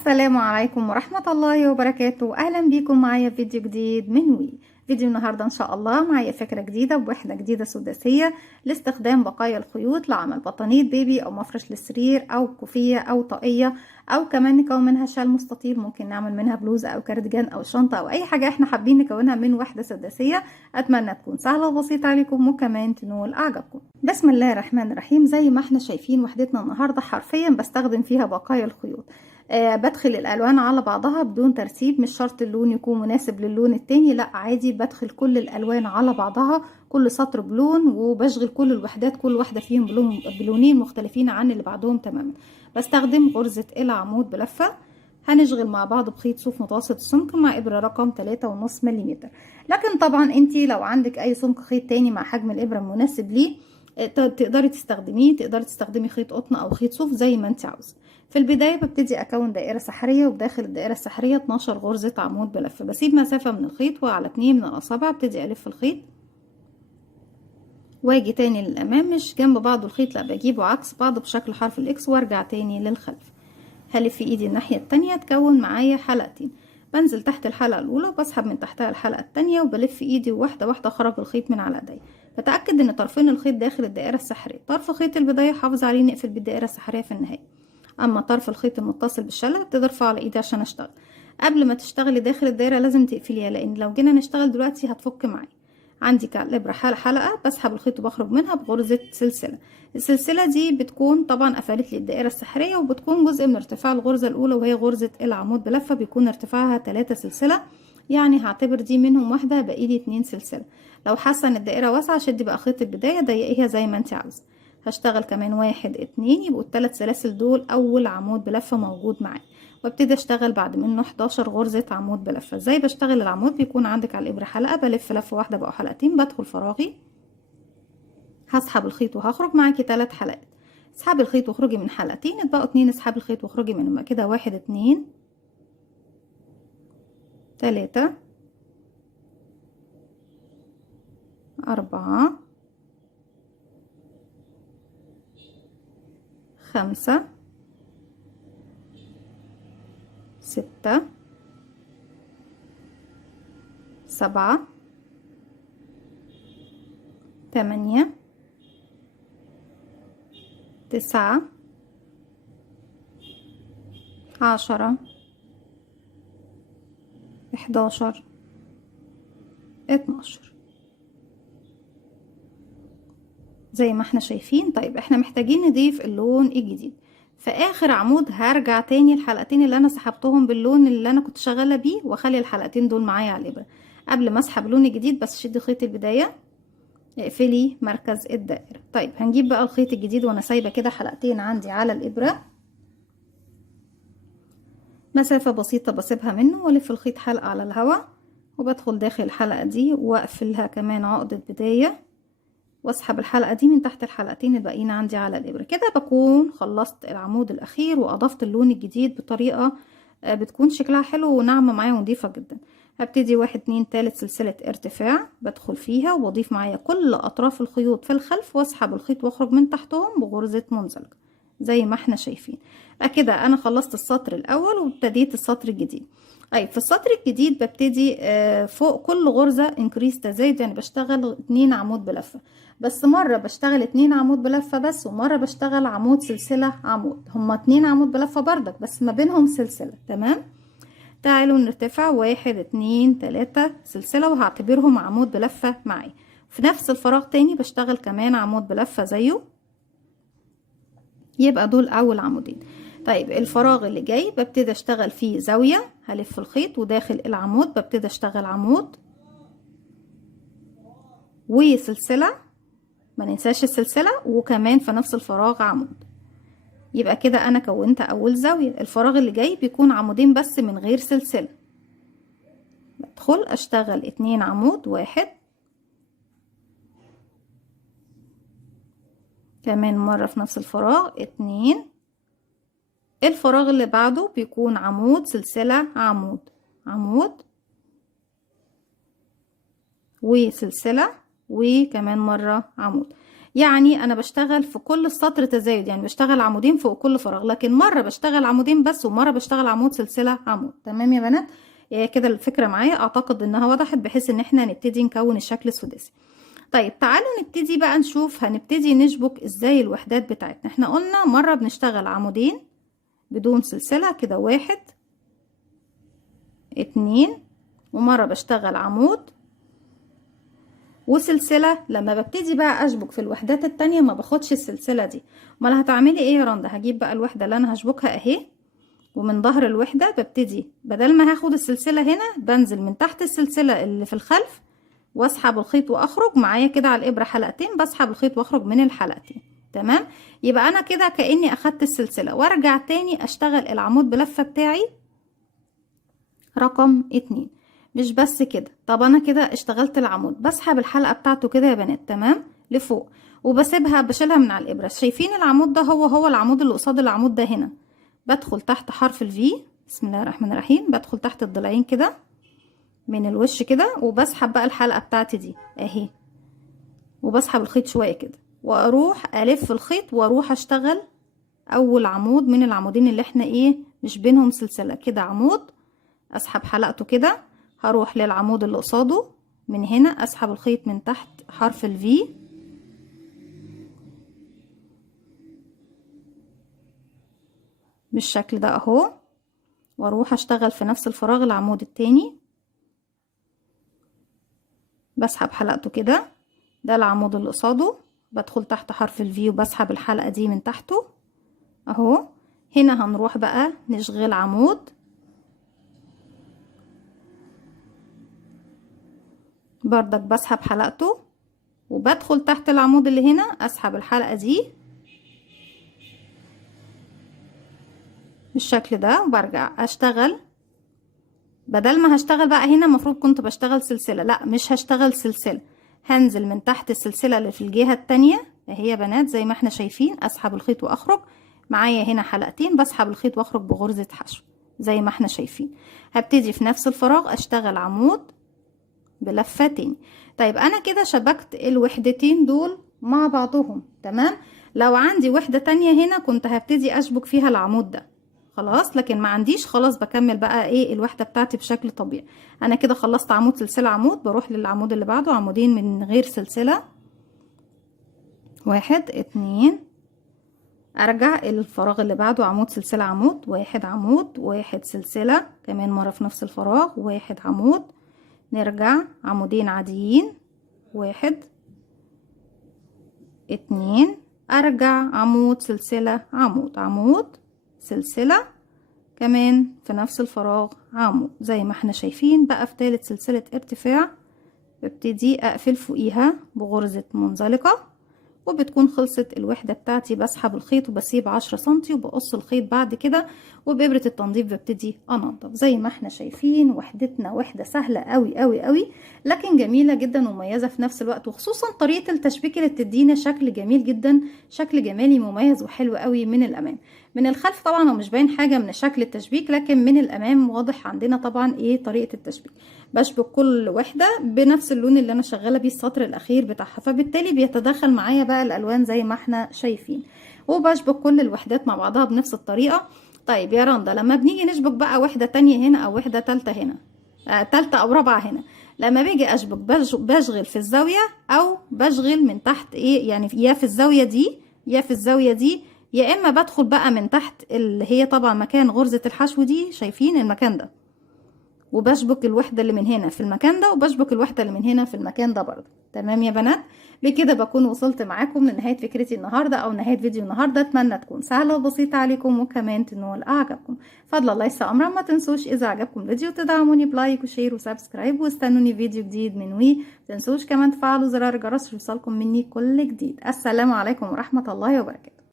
السلام عليكم ورحمة الله وبركاته. أهلا بيكم معايا في فيديو جديد من وي. فيديو النهاردة إن شاء الله معايا فكرة جديدة بوحدة جديدة سداسية لاستخدام بقايا الخيوط لعمل بطانية بيبي أو مفرش للسرير أو كوفية أو طاقية، أو كمان نكون منها شال مستطيل، ممكن نعمل منها بلوزة أو كارديجان أو شنطة أو أي حاجة إحنا حابين نكونها من وحدة سداسية. أتمنى تكون سهلة وبسيطة عليكم وكمان تنول أعجابكم. بسم الله الرحمن الرحيم. زي ما إحنا شايفين وحدتنا النهاردة حرفيا بستخدم فيها بقايا الخيوط. بدخل الالوان على بعضها بدون ترتيب، مش شرط اللون يكون مناسب للون التاني، لا عادي بدخل كل الالوان على بعضها، كل سطر بلون، وبشغل كل الوحدات كل واحده فيهم بلونين مختلفين عن اللي بعدهم تماما. بستخدم غرزه العمود بلفه. هنشغل مع بعض بخيط صوف متوسط السمك مع ابره رقم 3.5 ملم. لكن طبعا انتي لو عندك اي سمك خيط تاني مع حجم الابره المناسب ليه تقدري تستخدميه، تقدري تستخدمي خيط قطن او خيط صوف زي ما انت عاوزه. في البداية ببتدي أكون دائرة سحرية، وبداخل الدائرة السحرية 12 غرزة عمود بلف. بسيب مسافة من الخيط وعلى 2 من الأصابع ابتدي ألف الخيط واجي تاني للأمام، مش جنب بعض الخيط لا، بجيبه عكس بعض بشكل حرف الإكس وارجع تاني للخلف. هلف في إيدي الناحية التانية تكون معايا حلقتين، بنزل تحت الحلقة الأولى وبسحب من تحتها الحلقة التانية وبلف إيدي واحدة واحدة أخرج الخيط من على إيدي. بتأكد إن طرفين الخيط داخل الدائرة السحرية، طرف خيط البداية حافظ عليه نقفل بالدائرة السحرية في النهاية، اما طرف الخيط المتصل بالشله ابتدي ارفع على ايدي عشان اشتغل. قبل ما تشتغلي داخل الدايره لازم تقفليها، لان لو جينا نشتغل دلوقتي هتفك معايا. عندي كاليبره حلقه بسحب الخيط وبخرج منها بغرزه سلسله. السلسله دي بتكون طبعا قفلت لي الدائره السحريه، وبتكون جزء من ارتفاع الغرزه الاولى وهي غرزه العمود بلفه، بيكون ارتفاعها 3 سلسله، يعني هعتبر دي منهم واحده باقي لي 2 سلسله. لو حاسه ان الدائره واسعه شدي بقى خيط البدايه ضيقيها زي ما انت عاوزه. هشتغل كمان 1 2 يبقوا ال3 سلاسل دول اول عمود بلفه موجود معايا، وابتدي اشتغل بعد منه 11 غرزه عمود بلفه. ازاي بشتغل العمود؟ بيكون عندك على الابره حلقه، بلف لفه واحده بقوا حلقتين، بدخل فراغي هسحب الخيط وهخرج معاكي 3 حلقات. اسحبي الخيط واخرجي من حلقتين، اتبقوا 2 اسحبي الخيط واخرجي منهم كده 1 2 3 4 5 6 7 8 9 10 11 12 زي ما احنا شايفين. طيب احنا محتاجين نضيف اللون الجديد. في اخر عمود هرجع تاني الحلقتين اللي انا سحبتهم باللون اللي انا كنت شغاله بيه، واخلي الحلقتين دول معايا على الابره. قبل ما اسحب لون جديد بس شدي خيط البدايه، اقفلي مركز الدائره. طيب هنجيب بقى الخيط الجديد وانا سايبه كده حلقتين عندي على الابره، مسافه بسيطه بسيبها منه والف الخيط حلقه على الهواء، وبدخل داخل الحلقه دي واقفلها كمان عقده بدايه، واسحب الحلقة دي من تحت الحلقتين الباقيين عندي على الإبرة. كده بكون خلصت العمود الأخير وأضفت اللون الجديد بطريقة بتكون شكلها حلو وناعمة معايا ونضيفة جدا. هبتدي 1 2 3 سلسلة ارتفاع بدخل فيها وبضيف معايا كل أطراف الخيوط في الخلف، واسحب الخيط واخرج من تحتهم بغرزة منزلقة زي ما احنا شايفين. كده أنا خلصت السطر الأول وابتديت السطر الجديد. طيب في السطر الجديد ببتدي فوق كل غرزة انكريس تزايد، يعني بشتغل 2 عمود بلفة، بس مرة بشتغل 2 عمود بلفة بس، ومرة بشتغل عمود سلسلة عمود. هما 2 عمود بلفة بردك بس ما بينهم سلسلة. تمام. تعالوا نرتفع 1 2 3 سلسلة وهعتبرهم عمود بلفة معي. في نفس الفراغ تاني بشتغل كمان عمود بلفة زيه، يبقى دول اول عمودين. طيب الفراغ اللي جاي ببتدي اشتغل فيه زاوية، هلف الخيط وداخل العمود ببتدي اشتغل عمود وسلسلة، ما ننساش السلسلة، وكمان في نفس الفراغ عمود. يبقى كده انا كونت اول زاوية. الفراغ اللي جاي بيكون عمودين بس من غير سلسلة، بدخل اشتغل 2 عمود، 1 كمان مرة في نفس الفراغ 2. الفراغ اللي بعده بيكون عمود سلسلة عمود، عمود وسلسلة وكمان مرة عمود. يعني انا بشتغل في كل سطر تزايد، يعني بشتغل عمودين فوق كل فراغ، لكن مرة بشتغل عمودين بس ومرة بشتغل عمود سلسلة عمود. تمام يا بنات؟ كده الفكرة معايا، اعتقد انها وضحت بحيث ان احنا نبتدي نكون الشكل السداسي. طيب تعالوا نبتدي بقى نشوف هنبتدي نشبك ازاي الوحدات بتاعتنا. احنا قلنا مرة بنشتغل عمودين بدون سلسلة كده، 1 2، ومرة بشتغل عمود وسلسلة. لما ببتدي بقى اشبك في الوحدات التانية ما باخدش السلسلة دي. امال هتعملي ايه يا رندا؟ هجيب بقى الوحدة اللي انا هشبكها اهي، ومن ظهر الوحدة ببتدي بدل ما هاخد السلسلة هنا بنزل من تحت السلسلة اللي في الخلف واسحب الخيط واخرج معايا كده على الابرة حلقتين، بسحب الخيط واخرج من الحلقتين. تمام؟ يبقى انا كده كأني اخدت السلسلة وارجع تاني اشتغل العمود بلفة بتاعي رقم 2. مش بس كده، طب انا كده اشتغلت العمود، بسحب الحلقة بتاعته كده يا بنات تمام لفوق وبسيبها، بشيلها من على الابرة. شايفين العمود ده هو العمود اللي قصاد العمود ده هنا، بدخل تحت حرف الفي، بسم الله الرحمن الرحيم، بدخل تحت الضلعين كده من الوش كده وبسحب بقى الحلقة بتاعتي دي اهي، وبسحب الخيط شوية كده واروح الف الخيط واروح اشتغل اول عمود من العمودين اللي احنا ايه مش بينهم سلسلة كده. عمود اسحب حلقته كده، هروح للعمود اللي قصاده من هنا اسحب الخيط من تحت حرف الفي بالشكل ده اهو، واروح اشتغل في نفس الفراغ العمود التاني، بسحب حلقته كده، ده العمود اللي قصاده، بدخل تحت حرف الفي وبسحب الحلقة دي من تحته اهو. هنا هنروح بقى نشغل عمود، بردك بسحب حلقته وبدخل تحت العمود اللي هنا اسحب الحلقة دي بالشكل ده وبرجع اشتغل. بدل ما هشتغل بقى هنا المفروض كنت بشتغل سلسلة، لا مش هشتغل سلسلة، هنزل من تحت السلسلة اللي في الجهة التانية اهي يا بنات زي ما احنا شايفين، اسحب الخيط واخرج معايا هنا حلقتين، بسحب الخيط واخرج بغرزة حشو زي ما احنا شايفين. هبتدي في نفس الفراغ اشتغل عمود بلفة تاني. طيب انا كده شبكت الوحدتين دول مع بعضهم تمام. لو عندي وحدة تانية هنا كنت هبتدي اشبك فيها العمود ده خلاص، لكن ما عنديش خلاص بكمل بقى ايه الوحدة بتاعتي بشكل طبيعي. انا كده خلصت عمود سلسلة عمود، بروح للعمود اللي بعده عمودين من غير سلسلة، 1 2، ارجع الفراغ اللي بعده عمود سلسلة عمود، 1 عمود 1 سلسلة كمان مرة في نفس الفراغ، 1 عمود، نرجع عمودين عاديين، 1 2، ارجع عمود سلسلة عمود، عمود سلسلة كمان في نفس الفراغ عمود زي ما احنا شايفين. بقى في تالت سلسلة ارتفاع ببتدي اقفل فوقيها بغرزة منزلقة وبتكون خلصت الوحدة بتاعتي. بسحب الخيط وبسيب 10 سنتي وبقص الخيط بعد كده، وبإبرة التنظيف ببتدي انضف. زي ما احنا شايفين وحدتنا وحدة سهلة قوي قوي قوي، لكن جميلة جدا ومميزة في نفس الوقت، وخصوصا طريقة التشبيك اللي بتدينا شكل جميل جدا، شكل جمالي مميز وحلو قوي من الامام. من الخلف طبعا هو مش باين حاجة من شكل التشبيك، لكن من الامام واضح عندنا طبعا ايه طريقة التشبيك. بشبك كل وحدة بنفس اللون اللي انا شغالة بيه السطر الاخير بتاعها، فبالتالي بيتداخل معايا بقى الالوان زي ما احنا شايفين، وبشبك كل الوحدات مع بعضها بنفس الطريقة. طيب يا رندا لما بنيجي نشبك بقى وحدة تانية هنا او وحدة تالتة هنا، تالتة او رابعة هنا، لما باجي اشبك بشغل في الزاوية او بشغل من تحت ايه، يعني يا في الزاوية دي يا في الزاوية دي، يا اما بدخل بقى من تحت اللي هي طبعا مكان غرزة الحشو دي، شايفين المكان ده، وبشبك الوحدة اللي من هنا في المكان ده، وبشبك الوحدة اللي من هنا في المكان ده برضه. تمام يا بنات؟ بكده بكون وصلت معاكم لنهاية فكرتي النهاردة او نهاية فيديو النهاردة. اتمنى تكون سهلة وبسيطة عليكم وكمان تنول اعجابكم. فضل الله يسا امرا، ما تنسوش اذا عجبكم الفيديو تدعموني بلايك وشير وسبسكرايب، واستنوني فيديو جديد من وي. ما تنسوش كمان تفعلوا زرار الجرس ليوصلكم مني كل جديد. السلام عليكم ورحمة الله وبركاته.